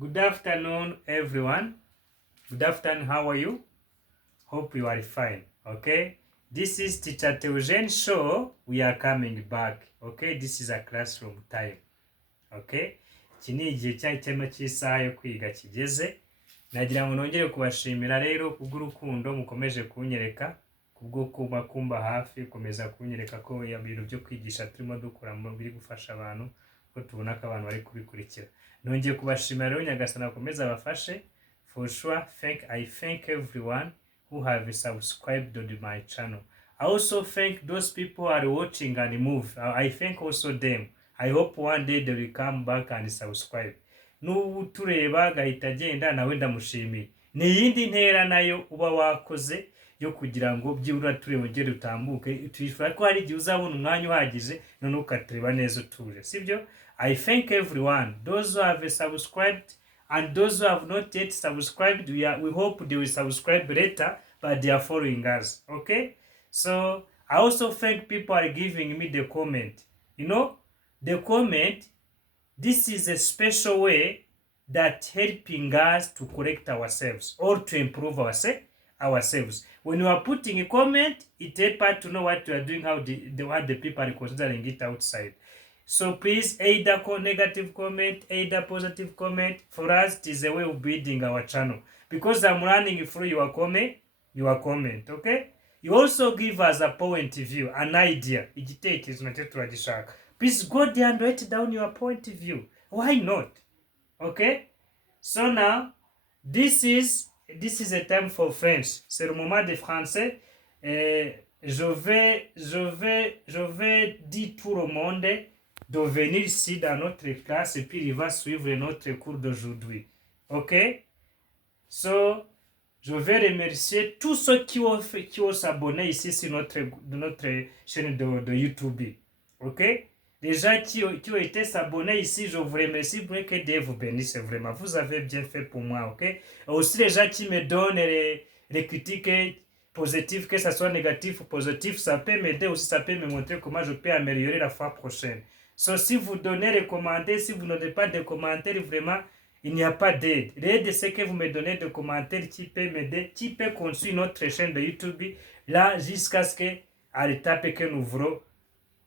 Good afternoon, everyone. Good afternoon, how are you? Hope you are fine, okay? This is Teacher Theogene Show. We are coming back, okay? This is a classroom time, okay? Iki ni igihe cy'icyema cy'isaha yo kwiga kigeze. Nagira ngo nongere kubashimira rero kubw'urukundo mukomeje kunyereka, kubwo kumba hafi, komeza kunyereka ko ibintu byo kwigisha turimo dukora mu biri gufasha abantu, ko tubona ko abantu bari kubikurikira. Nongeye kubashimira rero Nyagasani akomeza abafashe. For sure, I thank everyone who have subscribed to my channel. I also thank those people who are watching and move. I thank also them. I hope one day they will come back and subscribe. N'ubu tureba gahita agenda nawe ndamushimiye. Ni yindi ntera nayo uba wakoze yo kugira ngo byibura turebe ngere utambuke. Twifura ko hari igihe uzabona umwanya uhagije none ukatureba neza utuje. Sibyo? I thank everyone. Those who have subscribed and those who have not yet subscribed, we hope they will subscribe later, but they are following us. Okay? So I also thank people are giving me the comment. You know, the comment, this is a special way that helping us to correct ourselves or to improve ourselves. When you are putting a comment, it helps us to know what you are doing, what the people are considering it outside. So please, either negative comment, either positive comment. For us, it is a way of building our channel. Because I'm running through your comment, okay? You also give us a point of view, an idea. Please go there and write down your point of view. Why not? Okay? So now, this is a time for French. C'est le moment de français. Je vais dire tout le monde de venir ici dans notre classe et puis il va suivre notre cours d'aujourd'hui. Ok? So, je vais remercier tous ceux qui ont s'abonné ici sur notre chaîne de YouTube. Ok? Les gens qui ont été s'abonner ici, je vous remercie pour que Dieu vous bénisse vraiment. Vous avez bien fait pour moi, ok? Et aussi les gens qui me donnent les critiques positives, que ce soit négatif ou positif, ça peut m'aider aussi, ça peut me montrer comment je peux améliorer la fois prochaine. So, si vous donnez les commentaires, si vous ne donnez pas de commentaires, vraiment, il n'y a pas d'aide. L'aide, c'est que vous me donnez des commentaires qui peut m'aider, qui peut construire notre chaîne de YouTube, là, jusqu'à ce qu'à l'étape que nous voulons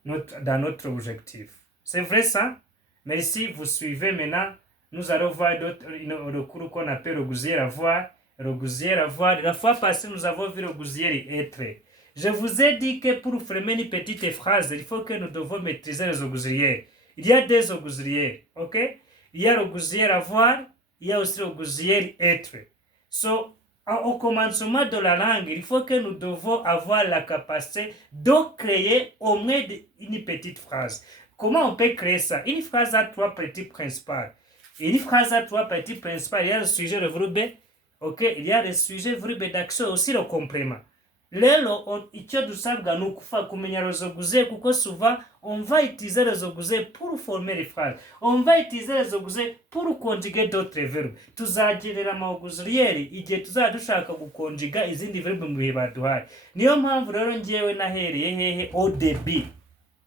dans notre objectif. C'est vrai ça? Merci, vous suivez maintenant. Nous allons voir le cours qu'on appelle le gousier à voir. Le gousier à voir. La fois passée, nous avons vu le gousier être. Je vous ai dit que pour former une petite phrase, il faut que nous devons maîtriser les auxiliaires. Il y a des auxiliaires, ok? Il y a le gousier à voir, il y a aussi le gousier être. So, au commencement de la langue, il faut que nous devons avoir la capacité de créer au moins une petite phrase. Comment on peut créer ça? Une phrase a trois parties principales. Une phrase a trois parties principales. Il y a le sujet, le verbe, ok? Il y a le sujet, verbe d'action, aussi le complément. Lelo icyo dusabwa ni kumenya rezoguze kuko souvent on va utiliser rezoguze pour former les phrases. On va utiliser rezoguze pour conjuguer d'autres verbes. Tuzagenera amauxiliaire igihe tuzadushaka gukonjiga izindi verbe mu bihe baduhaye. Niyo mpamvu rero ngewe nahereye hehe au début.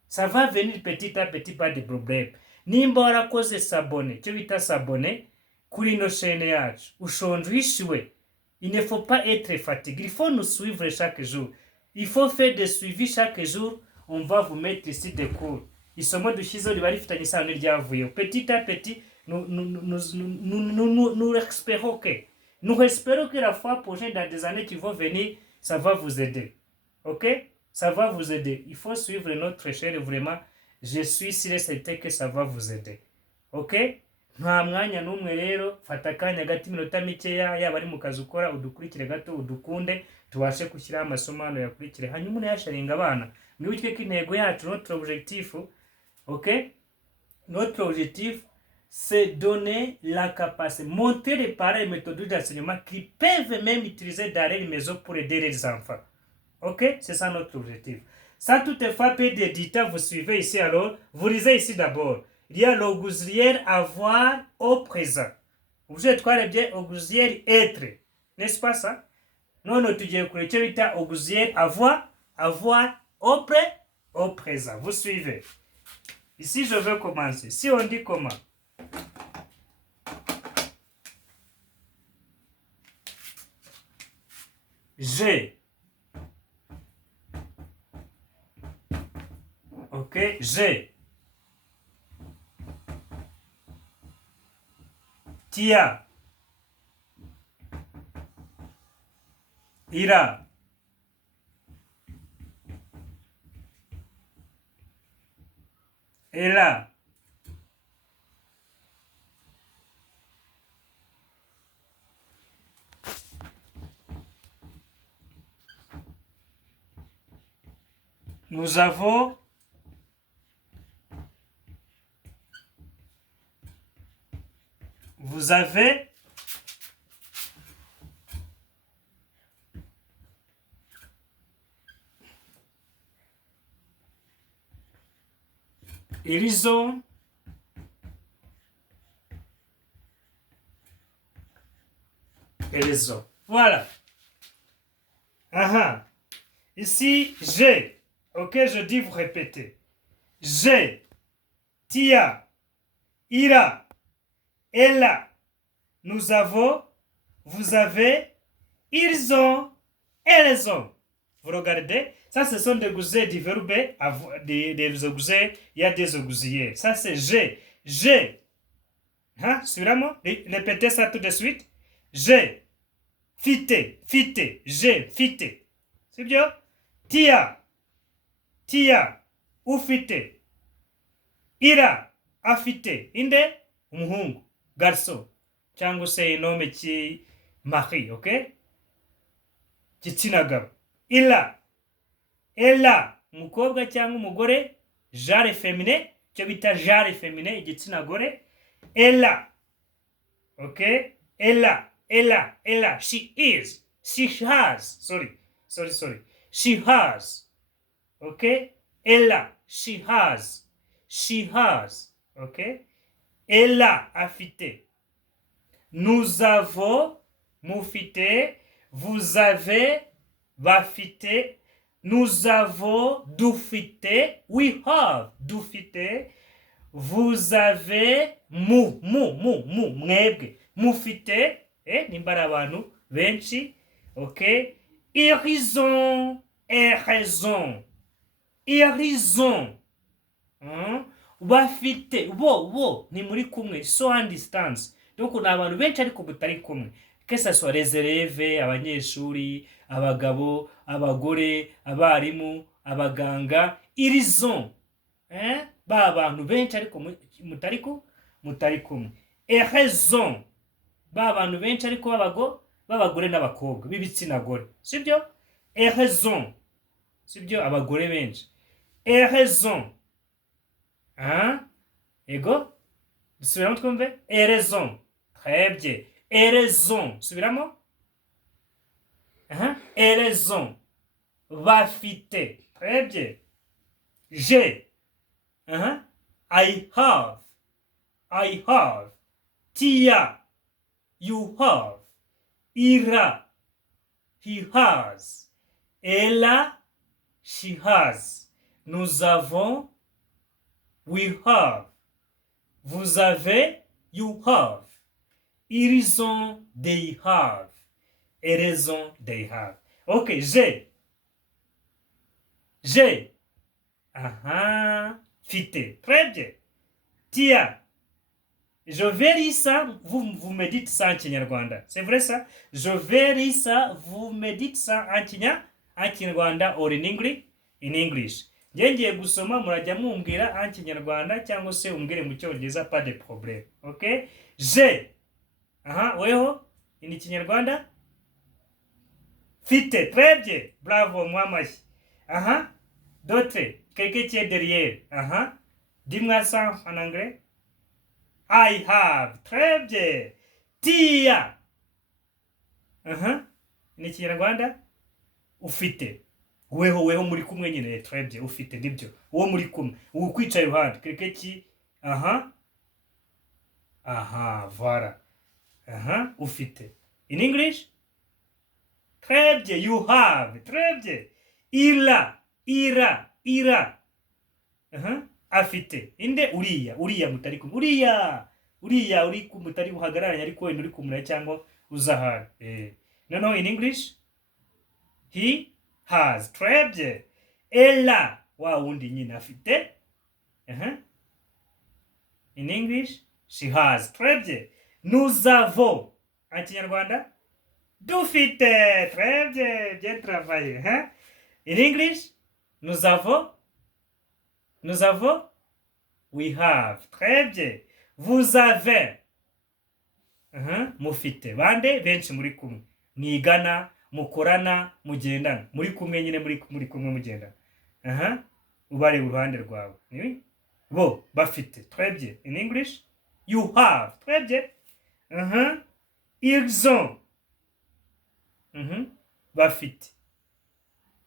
Ça va venir petit à petit, pas de problème. Nimba warakoze s'abonner, cyo bita s'abonner kuri ino chaîne yacu, ushonje wishyuwe. Il ne faut pas être fatigué. Il faut nous suivre chaque jour. Il faut faire des suivis chaque jour. On va vous mettre ici des cours. Isomo dushizo riba rifitanye isano n'iryavuye. Petit à petit, nous espérons que la fois prochaine, dans des années qui vont venir, ça va vous aider. Ok? Ça va vous aider. Il faut suivre notre chaîne vraiment. Je suis sûr et certain que ça va vous aider. Ok? Nta mwanya n'umwe rero, fata akanya gato iminota mikeya, yaba ari mu kazi ukora, udukurikire gato, udukunde, tubashe gushyiraho amasomo hano yakurikire, hanyuma unayasharinga abana. Mwibuke ko intego yacu, notre objectif, ok? Notre objectif, c'est donner la capacité, montrer les parents et méthodes d'enseignement qui peuvent même utiliser dans les maisons pour aider les enfants. Ok? C'est ça notre objectif. Sans toutefois perdre du temps, vous suivez ici alors, vous lisez ici d'abord. Il y a l'auxiliaire avoir au présent. Vous êtes quoi bien auxiliaire être. N'est-ce pas ça? Non, tu dis que tu as auxiliaire avoir au présent. Vous suivez. Ici, je veux commencer. Si on dit comment? J'ai. Ok, j'ai. Tia. Ira. Ela. Nous avons. Vous avez. Ils ont. Ils ont. Voilà. Ici, j'ai. Ok, je dis, vous répétez. J'ai. Tia. Ira. Ella. Nous avons. Vous avez. Ils ont. Elles ont. Vous regardez? Ça, ce sont des gouzets du verbe, des gouzets, il y a des auxiliaires. Ça, c'est j'ai. J'ai. Suivez-moi. Répétez ça tout de suite. J'ai. Fité. Fité. J'ai. Fité. C'est bien? Tia. Tia. Ufite. Ira. Afite. Inde. Umuhungu. Garso. Cyangwa se inome Marie. Ok? Gitsina gabo. Ila. Ella. Umukobwa cyangwa umugore. Genre féminin. Cyo bita genre féminin. Igitsina gore. Ella. Ok? Ella. Ella. Ella. She is. She has. Sorry. She has. Ok? Ella. She has. She has. Ok? Ella. Afite. Nous avons. Mufite. Vous avez. Bafite. Nous avons. Dufite. We have. Dufite. Vous avez. Mwebwe. Mufite. Nimbara abantu benshi. Ok? Ils ont. Raison. Ils ont. Bafite. Bo. Ni muri kumwe. So understands. Donc ni abantu benshi ariko mutari kumwe. Que ça soit les élèves, abanyeshuri, abagabo, abagore, abarimu, abaganga. Ils ont. Ba abantu benshi ariko mutari kumwe. Et raison. Ba abantu benshi ariko b'abagore n'abakobwa b'ibitsina gore. Sibyo? Et raison. Sibyo abagore benshi. Et raison. Ego? Subiramo twumve. Et raison. Très bien. Et raison. Subiramo. Et raison. Bafite. Très bien. J'ai. I have. I have. Tia. You have. Ira. He has. Ella. She has. Nous avons. We have. Vous avez. You have. Ils ont. They have. Elles ont. They have. Ok, j'ai. J'ai. Fité. Très bien. Tia. Je verrai ça, vous me dites ça en Kinyarwanda. C'est vrai ça? Je verrai ça, vous me dites ça en Kinyarwanda or in English. Ngiye gusoma murajya mumbwira en Kinyarwanda cyangwa se umbwire mu Cyongereza, pas de problème. Ok? J'ai. Weho? In Kinyarwanda? Fite. Très bien. Bravo, moi machi. D'autres. Quelqu'un qui est derrière. Dis-moi ça en anglais. I have. Très bien. Tia. Ni Kinyarwanda? Ufite. Weho muri kumwe nyine. Très bien. Ufite nibyo. Uwo muri kumwe. Uwo kwicaye iruhande. Quelqu'un qui. Voilà. Ufite. In English? Très bien. You have. Très bien. Ira. Afite. Inde uriya mutari kumwe. Uriya uri mutari buhagararanye ariko wenda uri kumwe cyangwa uzahara. No, in English? He has. Très bien. Elle a. Wa wundi nyine afite. In English, she has. Très bien. Nous avons. En Kinyarwanda? Dufite. Très bien. Bien travaillé. In English, nous avons. Nous avons. We have. Très bien. Vous avez. Mufite. Bande benshi muri kumwe. Mwigana, mukorana, mugendana. Muri kumwe nyine muri kumwe mugendana. Ubari uruhande rwawe. Bo bafite. Très bien. In English, you have. Très bien. Ils ont. Bafite.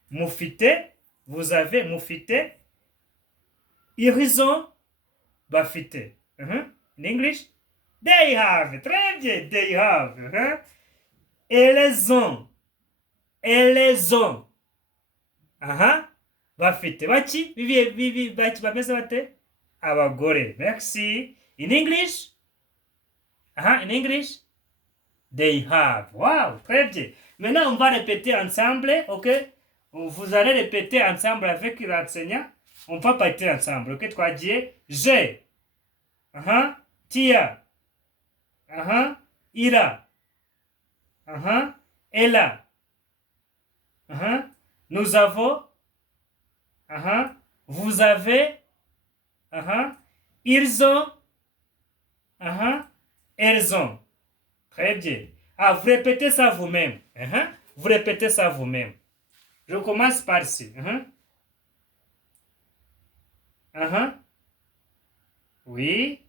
Mufite. Vous avez. Mufite. Ils ont. Bafite. In English, they have. Très bien. They have. Elles ont. Elles ont. Bafite. Baki? Baki bameze bate? Abagore. Merci. In English? In English? They have. Wow. Très bien. Maintenant, on va répéter ensemble. OK? Vous allez répéter ensemble avec l'enseignant. On va partir ensemble. OK? Toi, dis j'ai. Tia. Ira. Elle a. Nous avons. Vous avez. Ils ont. Elles ont. Très bien. Vous répétez ça vous-même. Vous répétez ça vous-même. Je commence par ici. Oui.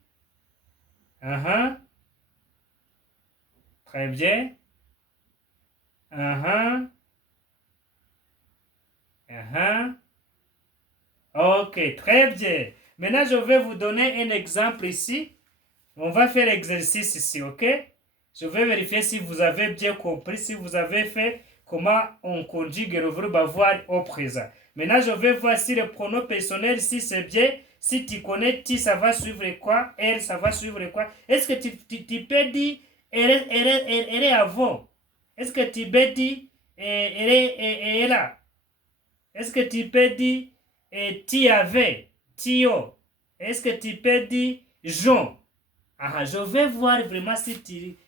Très bien. Ok, très bien. Maintenant, je vais vous donner un exemple ici. On va faire l'exercice ici, ok? Je vais vérifier si vous avez bien compris, si vous avez fait comment on conjugue le verbe avoir au présent. Maintenant, je vais voir si le pronom personnel, si c'est bien. Si tu connais ti, ça va suivre quoi? Elle, ça va suivre quoi? Est-ce que tu peux dire elle est avant? Est-ce que tu peux dire elle est là? Est-ce que tu peux dire tu avais? Tio? Est-ce que tu peux dire Jean? Je vais voir vraiment si tu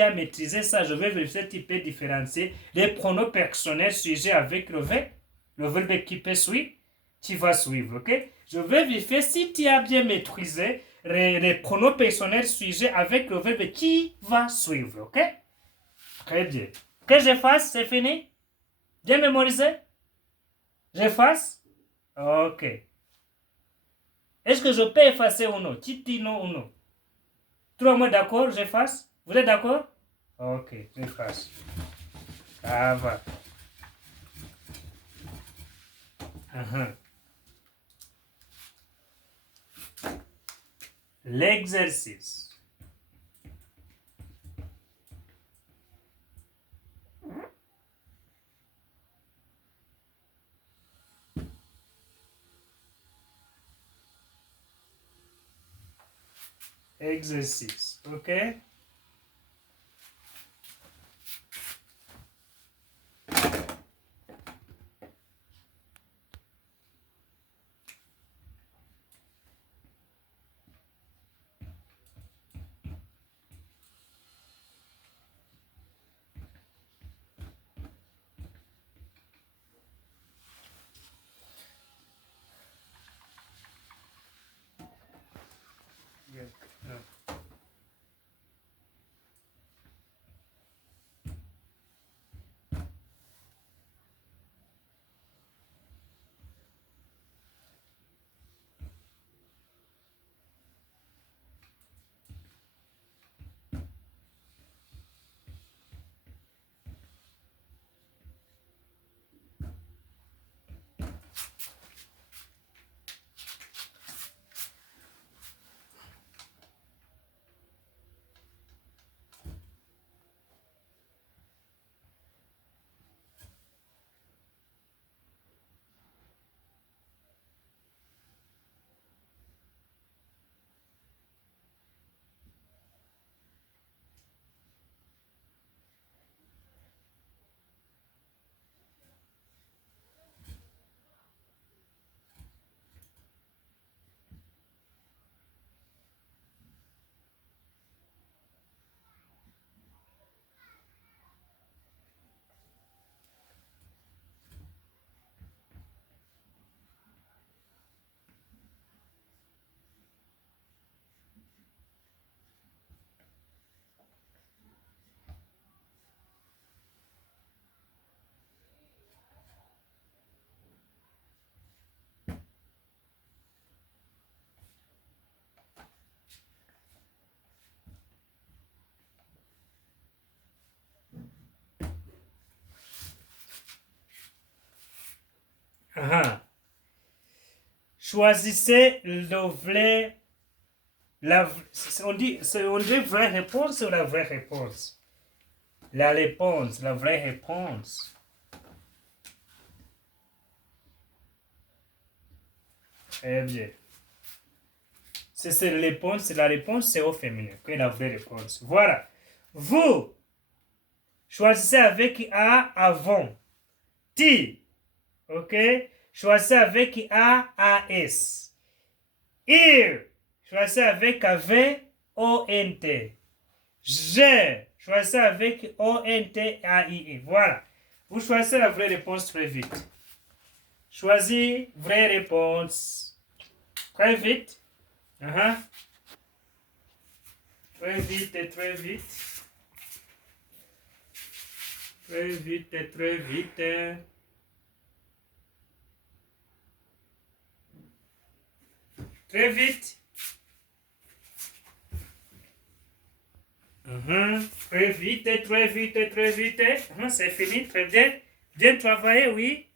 as maîtrisé ça. Je vais vérifier si tu peux différencier les pronoms personnels sujets avec le verbe qui peut suivre. Tu vas suivre, ok? Je vais vérifier si tu as bien maîtrisé les pronoms personnels sujets avec le verbe qui va suivre, ok? Très bien. Que j'efface, c'est fini? Bien mémorisé? J'efface? Ok. Est-ce que je peux effacer ou non? Tu dis non ou non? Tout le monde d'accord? J'efface? Vous êtes d'accord? Ok, j'efface. Ça va. L'exercice. Exercice, ok? Choisissez le vrai. On dit vraie réponse ou la vraie réponse? La réponse, la vraie réponse. Très bien. Si c'est la réponse c'est au féminin. Que la vraie réponse. Voilà. Vous choisissez avec A avant. T. Ok? Choisissez avec A, AS. Il. Choisissez avec AV, ONT. Je. Choisissez avec ONT, AIE. Voilà. Vous choisissez la vraie réponse très vite. Choisis vraie réponse. Très vite. Très vite et très vite. Très vite et très vite. Très vite. Très vite et très vite et très vite. C'est fini, très bien. Bien travaillé, oui.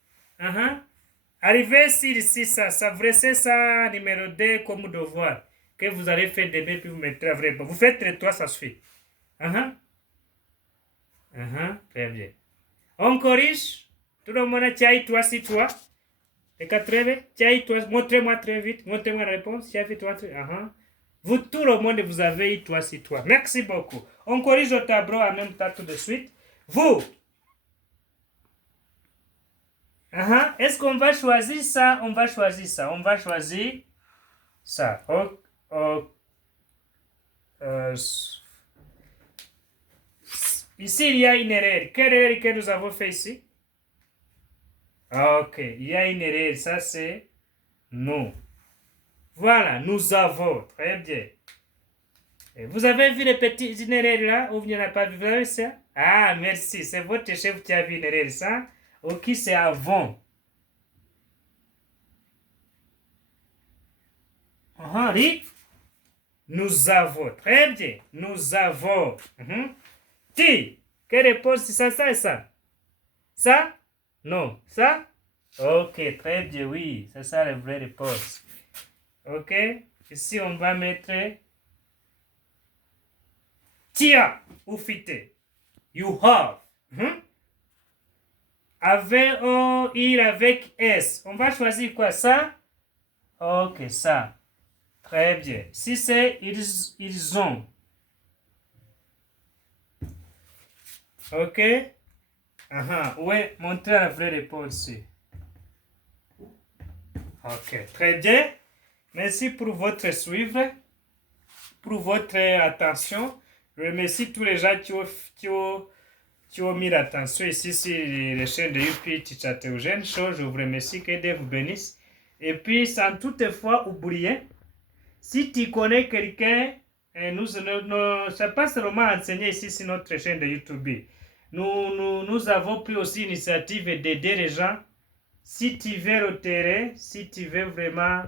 Arrivez ici, ça, c'est ça, numéro 2 comme devoir. Que vous allez faire demain, puis vous mettez la vraie réponse. Vous faites les 3, ça suffit. Très bien. On corrige. Tout le monde a tiens, toi, si toi. Et 80, tiens, toi, montrez-moi très vite. Montrez-moi la réponse. Tiens, toi, vous, tout le monde, vous avez eu toi, si toi. Merci beaucoup. On corrige au tableau en même temps tout de suite. Vous. Est-ce qu'on va choisir ça? On va choisir ça. On va choisir ça. Ici, il y a une erreur. Quelle erreur que nous avons fait ici? Ok, il y a une erreur. Ça, c'est nous. Voilà, nous avons. Très bien. Et vous avez vu les petites erreurs là? Ou vous n'avez pas vu ça? Ah, merci. C'est votre chef qui a vu une erreur. Ça? Ok, c'est avant. Oui. Nous avons. Très bien. Nous avons. Ti. Quelle réponse c'est ça et ça? Ça? Non. Ça? Ok, très bien, oui. C'est ça la vraie réponse. Ok. Ici, on va mettre tia ou fité. You have. Avec O, il avec S. On va choisir quoi? Ça? Ok, ça. Très bien. Si c'est ils ont. Ok? Ouais, montrez la vraie réponse. Ok, très bien. Merci pour votre suivre, pour votre attention. Je remercie tous les gens qui ont mis l'attention ici sur les chaînes de YouTube Teacher Théogène Show. Je vous remercie, que Dieu vous bénisse. Et puis, sans toutefois oublier, si tu connais quelqu'un, c'est pas seulement enseigner ici sur notre chaîne de YouTube. Nous avons pris aussi l'initiative d'aider les gens. Si tu veux le terrain, si tu veux vraiment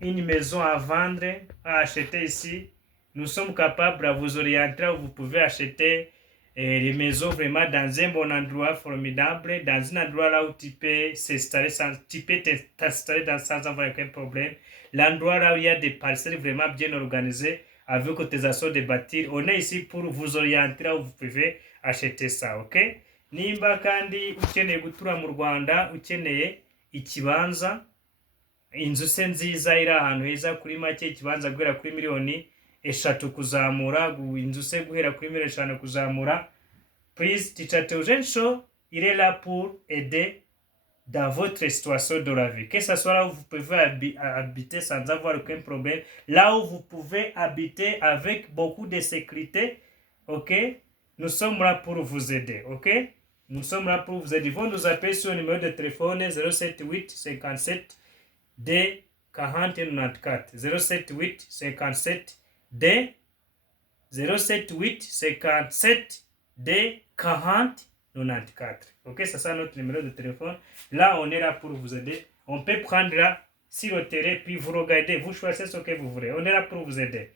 une maison à vendre, à acheter ici, nous sommes capables de vous orienter où vous pouvez acheter les maisons vraiment dans un bon endroit formidable, dans un endroit là où tu peux t'installer sans avoir aucun problème. L'endroit là où il y a des parcelles vraiment bien organisées avec cotisation de bâtir. On est ici pour vous orienter là où vous pouvez acheter ça, ok? Nimba kandi ukeneye gutura mu Rwanda, ukeneye ikibanza, inzu se nziza iri ahantu heza kuri make, ikibanza guhera kuri miliyoni 3 kuzamura, inzu se guhera kuri miliyoni 5 kuzamura, please, Teacher Théogène Show, il est là pour aider dans votre situation de la vie. Que ce soit là où vous pouvez habiter sans avoir aucun problème, là où vous pouvez habiter avec beaucoup de sécurité, ok? Nous sommes là pour vous aider, ok? Nous sommes là pour vous aider. Ils vont nous appeler sur le numéro de téléphone 078 57 D 40 94. 078 57 D 078 57 D 40 94. Ok, c'est ça notre numéro de téléphone. Là, on est là pour vous aider. On peut prendre là sur le terrain, puis vous regardez, vous choisissez ce que vous voulez. On est là pour vous aider.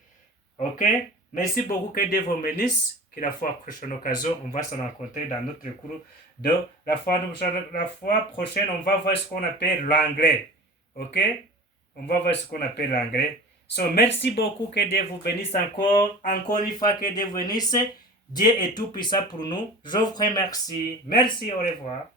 Ok? Merci beaucoup, que Dieu vous bénisse. que la prochaine occasion, on va se rencontrer dans notre cours de la fois prochaine, on va voir ce qu'on appelle l'anglais. Ok? On va voir ce qu'on appelle l'anglais. So, merci beaucoup, que Dieu vous bénisse encore une fois, que Dieu vous bénisse. Dieu est tout puissant pour nous. Je vous remercie. Merci, au revoir.